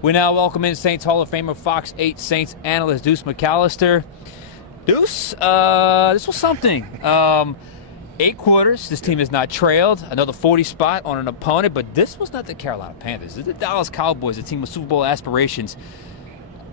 We now welcome in Saints Hall of Famer, Fox 8 Saints analyst Deuce McAllister. Deuce, this was something. 8 quarters, this team has not trailed. Another 40 spot on an opponent, but this was not the Carolina Panthers. This is the Dallas Cowboys, a team with Super Bowl aspirations.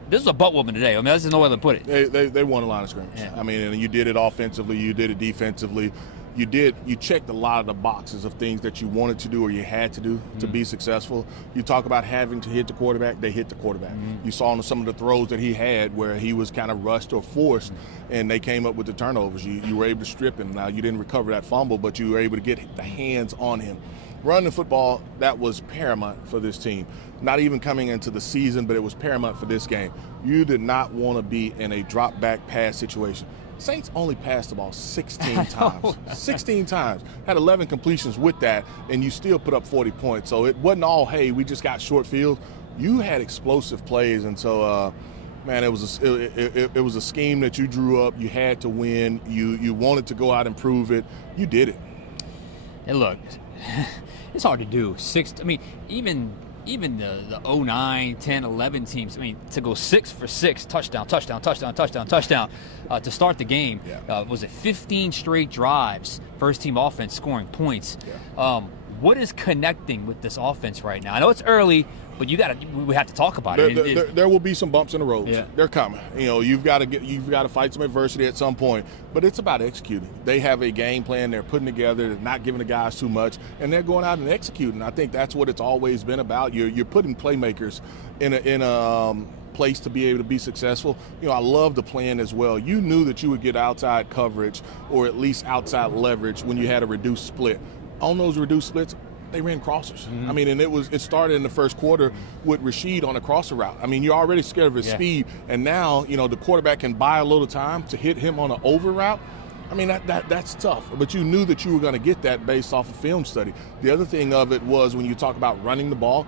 This was a butt whooping today. I mean, that's no way to put it. They won a line of scrimmage. Yeah. I mean, and you did it offensively, you did it defensively. You checked a lot of the boxes of things that you wanted to do or you had to do to be successful. You talk about having to hit the quarterback, they hit the quarterback. You saw on some of the throws that he had where he was kind of rushed or forced, and they came up with the turnovers. You were able to strip him. Now, you didn't recover that fumble, but you were able to get the hands on him. Running the football, that was paramount for this team. Not even coming into the season, but it was paramount for this game. You did not want to be in a drop-back pass situation. Saints only passed the ball 16 times. 16 times. Had 11 completions with that, and you still put up 40 points. So it wasn't all, hey, we just got short field. You had explosive plays, and so, man, it was a scheme that you drew up. You had to win. You wanted to go out and prove it. You did it. And look, it's hard to do. Even the 09, 10, 11 teams, I mean, to go 6 for 6, touchdown, to start the game. Was it 15 straight drives, first team offense scoring points? What is connecting with this offense right now? I know it's early, but we have to talk about it. There will be some bumps in the road. Yeah. They're coming. You know, you've got to fight some adversity at some point. But it's about executing. They have a game plan they're putting together. They're not giving the guys too much, and they're going out and executing. I think that's what it's always been about. You're putting playmakers in a place to be able to be successful. You know, I love the plan as well. You knew that you would get outside coverage or at least outside leverage when you had a reduced split. On those reduced splits, they ran crossers. I mean, and it started in the first quarter with Rashid on a crosser route. I mean, you're already scared of his speed, and now, you know, the quarterback can buy a little time to hit him on an over route. I mean, that's tough, but you knew that you were going to get that based off of film study. The other thing of it was when you talk about running the ball,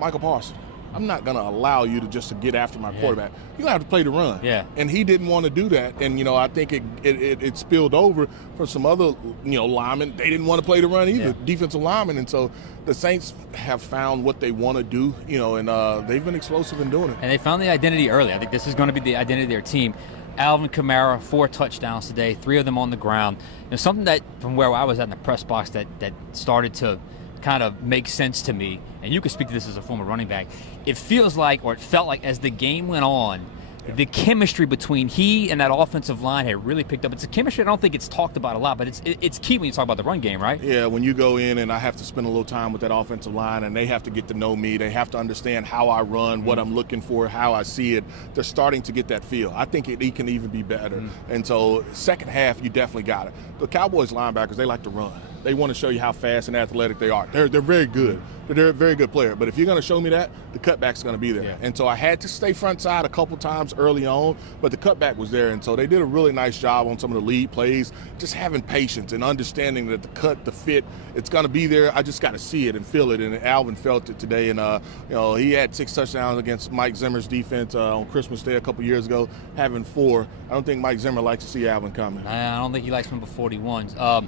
Michael Parsons, I'm not going to allow you to get after my quarterback. You're going to have to play the run. And he didn't want to do that. And, you know, I think it spilled over for some other, you know, linemen. They didn't want to play the run either, defensive linemen. And so the Saints have found what they want to do, you know, and they've been explosive in doing it. And they found the identity early. I think this is going to be the identity of their team. Alvin Kamara, 4 touchdowns today, 3 of them on the ground. There's something that, from where I was at in the press box, that started to kind of make sense to me, and you can speak to this as a former running back. It feels like, or it felt like, as the game went on, the chemistry between he and that offensive line had really picked up. It's a chemistry I don't think it's talked about a lot, but it's key when you talk about the run game, right? Yeah, when you go in and I have to spend a little time with that offensive line and they have to get to know me, they have to understand how I run, what I'm looking for, how I see it. They're starting to get that feel. I think it can even be better. And so second half, you definitely got it. The Cowboys linebackers, they like to run. They want to show you how fast and athletic they are. They're very good. They're a very good player. But if you're going to show me that, the cutback's going to be there. And so I had to stay front side a couple times early on, but the cutback was there. And so they did a really nice job on some of the lead plays, just having patience and understanding that the cut, the fit, it's going to be there. I just got to see it and feel it. And Alvin felt it today. And, you know, he had 6 touchdowns against Mike Zimmer's defense on Christmas Day a couple years ago, having 4. I don't think Mike Zimmer likes to see Alvin coming. I don't think he likes number 41s.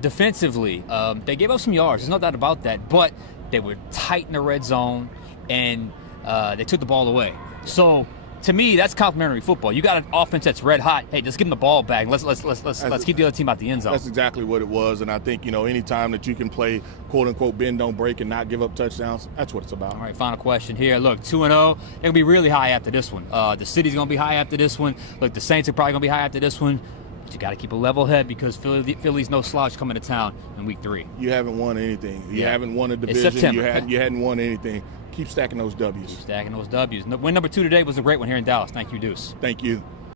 Defensively, they gave up some yards. There's no doubt about that. But they were tight in the red zone, and they took the ball away. So, to me, that's complimentary football. You got an offense that's red hot. Hey, just give them the ball back. Let's keep the other team out the end zone. That's exactly what it was. And I think, you know, any time that you can play quote-unquote bend, don't break, and not give up touchdowns, that's what it's about. All right, final question here. Look, 2-0, they're going to be really high after this one. The city's going to be high after this one. Look, the Saints are probably going to be high after this one. But you got to keep a level head because Philly's no slouch coming to town in week 3. You haven't won anything. You haven't won a division. You hadn't won anything. Keep stacking those W's. Win number 2 today was a great one here in Dallas. Thank you, Deuce. Thank you.